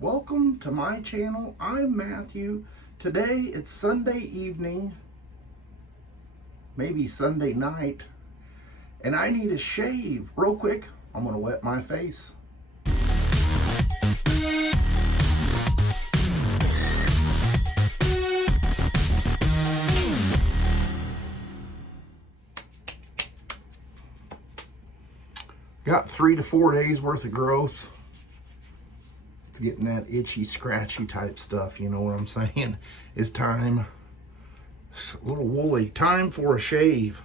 Welcome to my channel. I'm Matthew. Today it's Sunday evening, maybe Sunday night, and I need a shave. Real quick, I'm gonna wet my face. Got 3 to 4 days worth of growth. Getting that itchy, scratchy type stuff, you know what I'm saying? It's time. It's a little woolly. Time for a shave.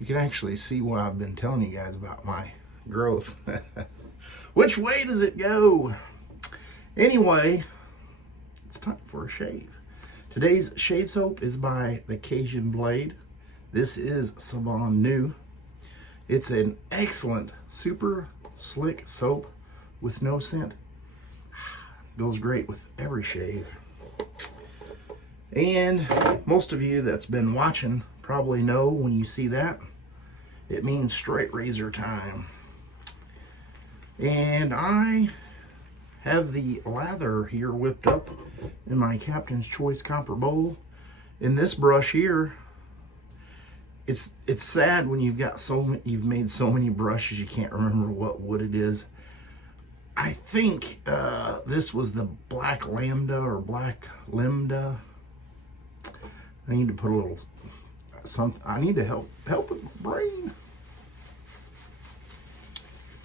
You can actually see what I've been telling you guys about my growth. Which way does it go? Anyway, it's time for a shave. Today's shave soap is by the Cajun Blade. This is Savon New. It's an excellent, super slick soap with no scent. Goes great with every shave. And most of you that's been watching probably know when you see that, it means straight razor time. And I have the lather here whipped up in my Captain's Choice copper bowl. In this brush here, it's sad when you've made so many brushes you can't remember what wood it is. I think this was the Black Lambda or Black Lambda. I need to put a little something. I need to help with my brain.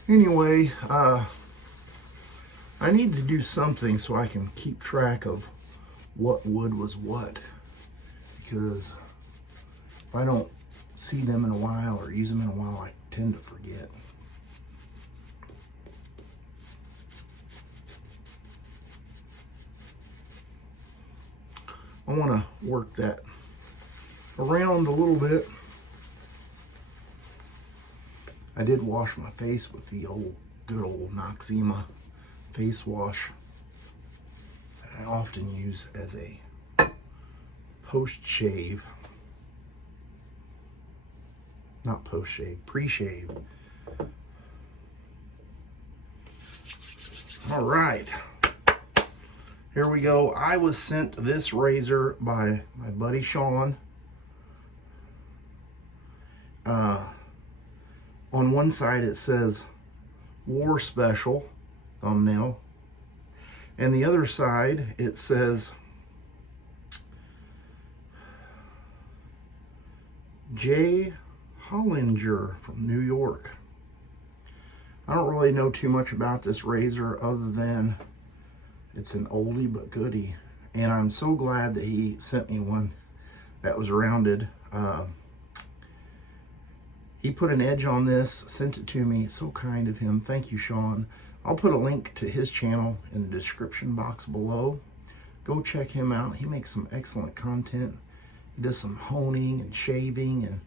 Anyway, I need to do something so I can keep track of what wood was what, because if I don't see them in a while or use them in a while, I tend to forget. I want to work that around a little bit. I did wash my face with the good old Noxzema face wash that I often use as a post-shave. Not post-shave, pre-shave. All right. Here we go. I was sent this razor by my buddy Sean. On one side it says War Special thumbnail, and the other side it says J. Hollinger from New York. I don't really know too much about this razor other than it's an oldie but goodie, and I'm so glad that he sent me one that was rounded. He put an edge on this, sent it to me. It's so kind of him. Thank you, Sean. I'll put a link to his channel in the description box below. Go check him out. He makes some excellent content. He does some honing and shaving and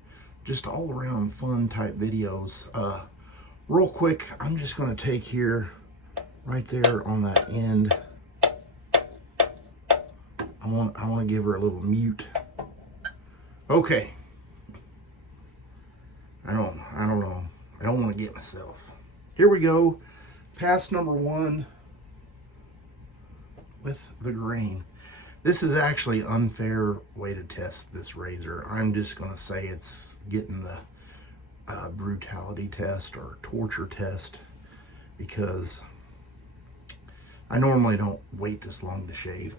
just all around fun type videos. Real quick, I'm just going to take here, right there on that end. I want to give her a little mute. Okay. I don't know. I don't want to get myself. Here we go. Pass number 1 with the grain. This is actually an unfair way to test this razor. I'm just going to say it's getting the brutality test or torture test, because I normally don't wait this long to shave.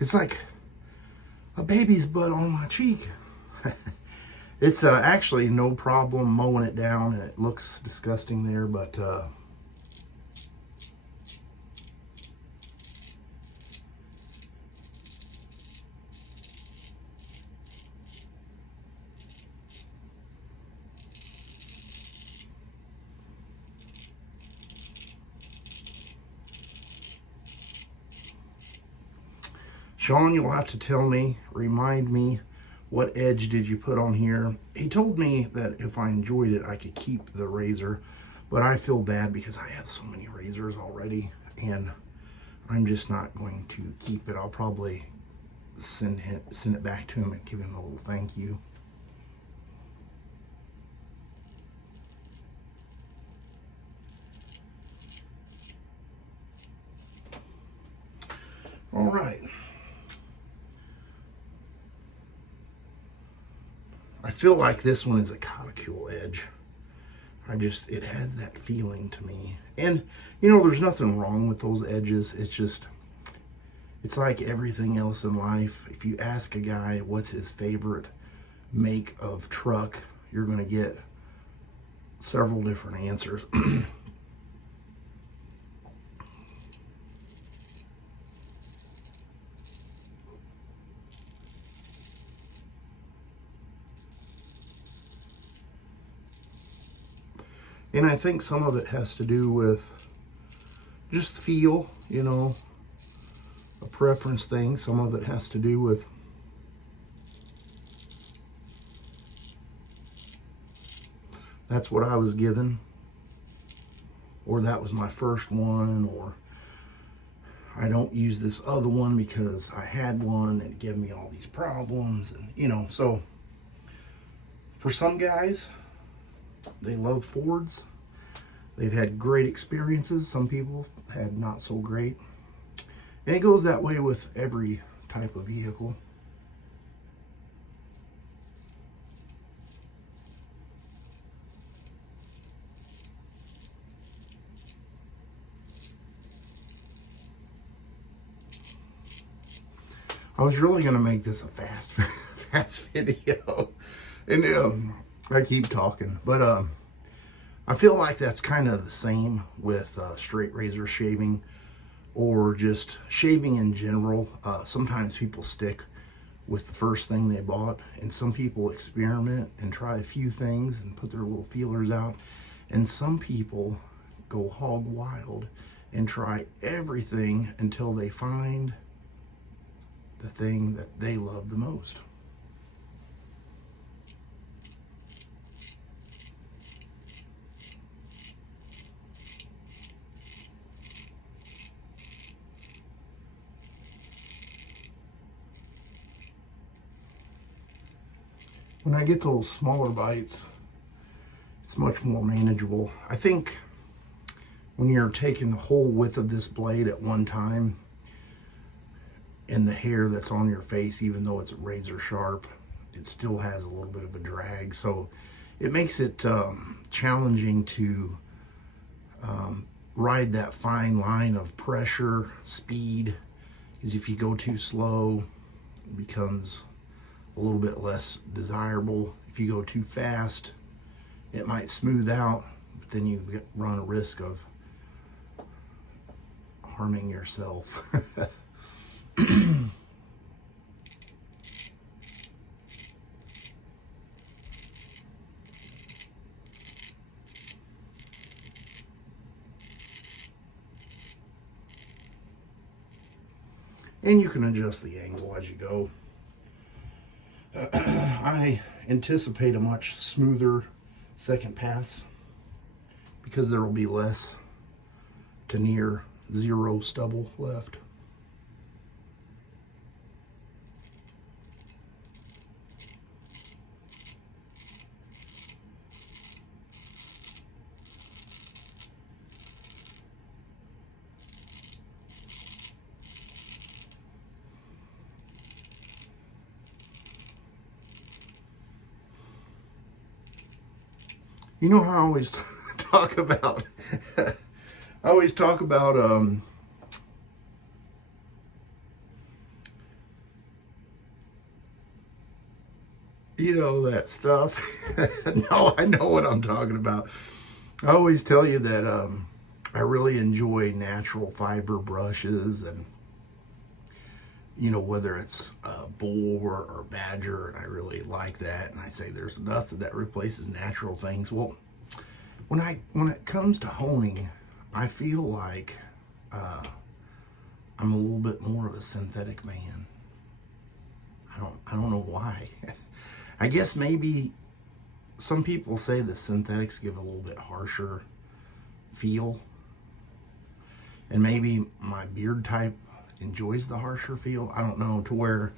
It's like a baby's butt on my cheek. It's actually no problem mowing it down, and it looks disgusting there, but Sean, you'll have to remind me, what edge did you put on here? He told me that if I enjoyed it, I could keep the razor, but I feel bad because I have so many razors already. and I'm just not going to keep it. I'll probably send it back to him and give him a little thank you. All right. I feel like this one is a cauticule edge. It has that feeling to me. And, you know, there's nothing wrong with those edges. It's like everything else in life. If you ask a guy what's his favorite make of truck, you're going to get several different answers. And I think some of it has to do with just feel, you know, a preference thing. Some of it has to do with that's what I was given, or that was my first one, or I don't use this other one because I had one and it gave me all these problems. And, you know, so for some guys, they love Fords. They've had great experiences. Some people had not so great. And it goes that way with every type of vehicle. I was really going to make this a fast video. And I keep talking. But I feel like that's kind of the same with straight razor shaving, or just shaving in general. Sometimes people stick with the first thing they bought, and some people experiment and try a few things and put their little feelers out, and some people go hog wild and try everything until they find the thing that they love the most. When I get those smaller bites, it's much more manageable. I think when you're taking the whole width of this blade at one time, and the hair that's on your face, even though it's razor sharp, it still has a little bit of a drag. So it makes it challenging to ride that fine line of pressure, speed, because if you go too slow, it becomes a little bit less desirable. If you go too fast, it might smooth out, but then you run a risk of harming yourself. And you can adjust the angle as you go. I anticipate a much smoother second pass because there will be less to near zero stubble left. You know how I always talk about, you know, that stuff. No, I know what I'm talking about. I always tell you that I really enjoy natural fiber brushes, and you know, whether it's boar or badger, and I really like that. And I say there's nothing that replaces natural things. Well, when it comes to honing, I feel like I'm a little bit more of a synthetic man. I don't know why. I guess maybe some people say the synthetics give a little bit harsher feel. And maybe my beard type enjoys the harsher feel. I don't know, to where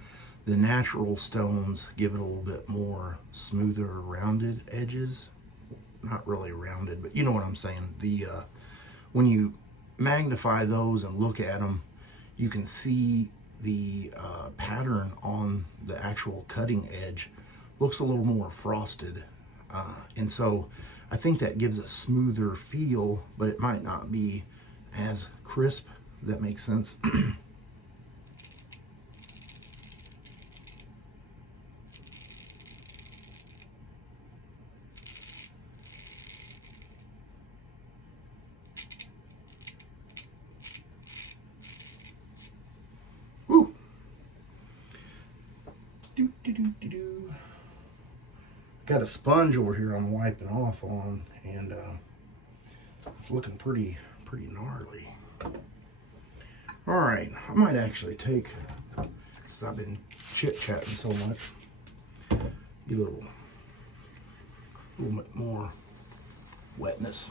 the natural stones give it a little bit more smoother, rounded edges. Not really rounded, but you know what I'm saying. The when you magnify those and look at them, you can see the pattern on the actual cutting edge looks a little more frosted. And so I think that gives a smoother feel, but it might not be as crisp. Does that make sense? Woo. Do, do, do, do, do. Got a sponge over here I'm wiping off on, and it's looking pretty gnarly. All right, I might actually take, since I've been chit-chatting so much, get a little bit more wetness.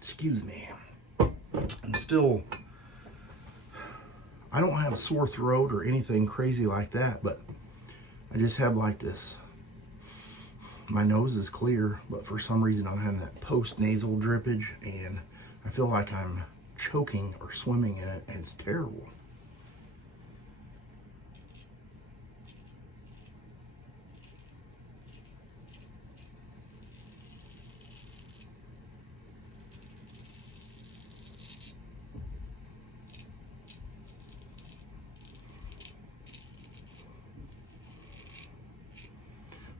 Excuse me. I don't have a sore throat or anything crazy like that, but I just have like this, my nose is clear, but for some reason I'm having that post-nasal drippage, and I feel like I'm choking or swimming in it, and it's terrible.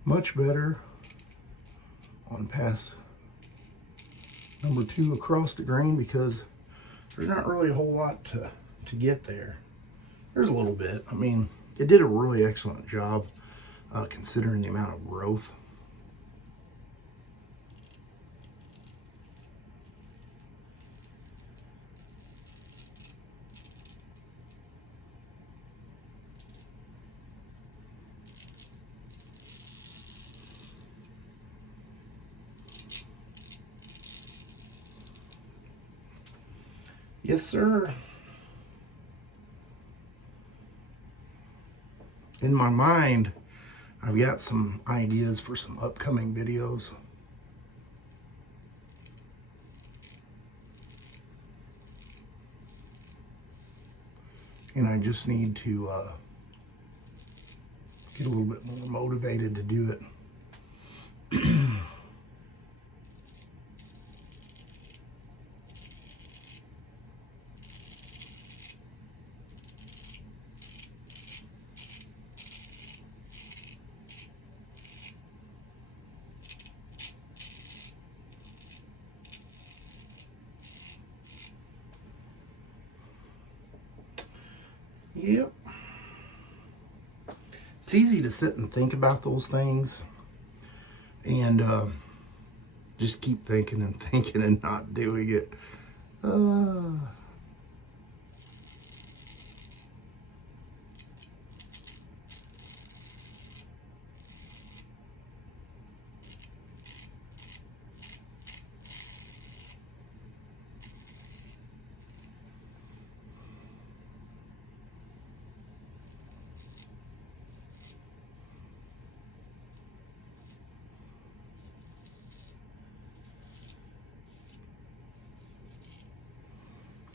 Much better on pass number 2 across the grain, because there's not really a whole lot to get there. There's a little bit. I mean, it did a really excellent job considering the amount of growth. Yes, sir. In my mind, I've got some ideas for some upcoming videos. And I just need to get a little bit more motivated to do it. Yep. It's easy to sit and think about those things and just keep thinking and thinking and not doing it.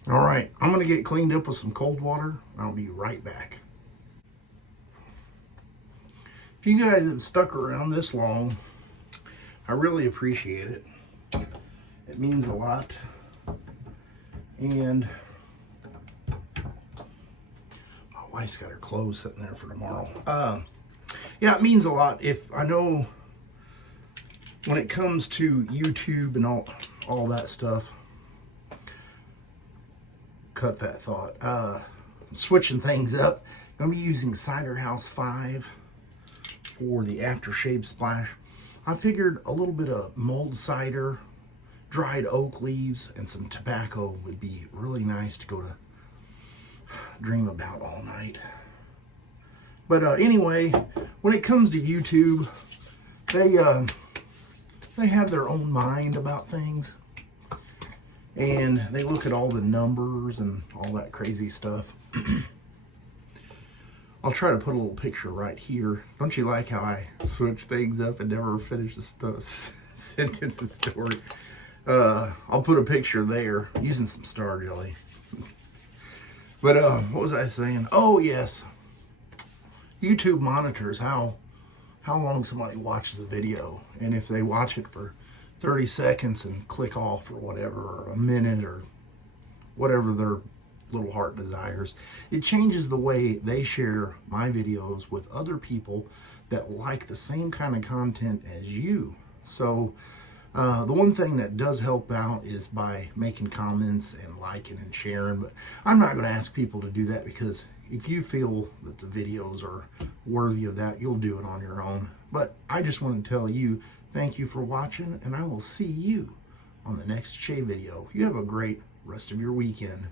All right, I'm gonna get cleaned up with some cold water. I'll be right back. If you guys have stuck around this long, I really appreciate it. It means a lot. And my wife's got her clothes sitting there for tomorrow. Yeah, it means a lot. If I know when it comes to YouTube and all that stuff, cut that thought. Switching things up. I'm gonna be using Cider House 5 for the aftershave splash. I figured a little bit of mulled cider, dried oak leaves, and some tobacco would be really nice to go to dream about all night. But anyway, when it comes to YouTube, they have their own mind about things. And they look at all the numbers and all that crazy stuff. I'll try to put a little picture right here. Don't you like how I switch things up and never finish the sentence and story? I'll put a picture there using some star jelly. But what was I saying? Oh yes, YouTube monitors how long somebody watches a video, and if they watch it for 30 seconds and click off or whatever, or a minute or whatever their little heart desires, it changes the way they share my videos with other people that like the same kind of content as you. So the one thing that does help out is by making comments and liking and sharing, but I'm not going to ask people to do that, because if you feel that the videos are worthy of that, you'll do it on your own. But I just want to tell you, thank you for watching, and I will see you on the next shave video. You have a great rest of your weekend.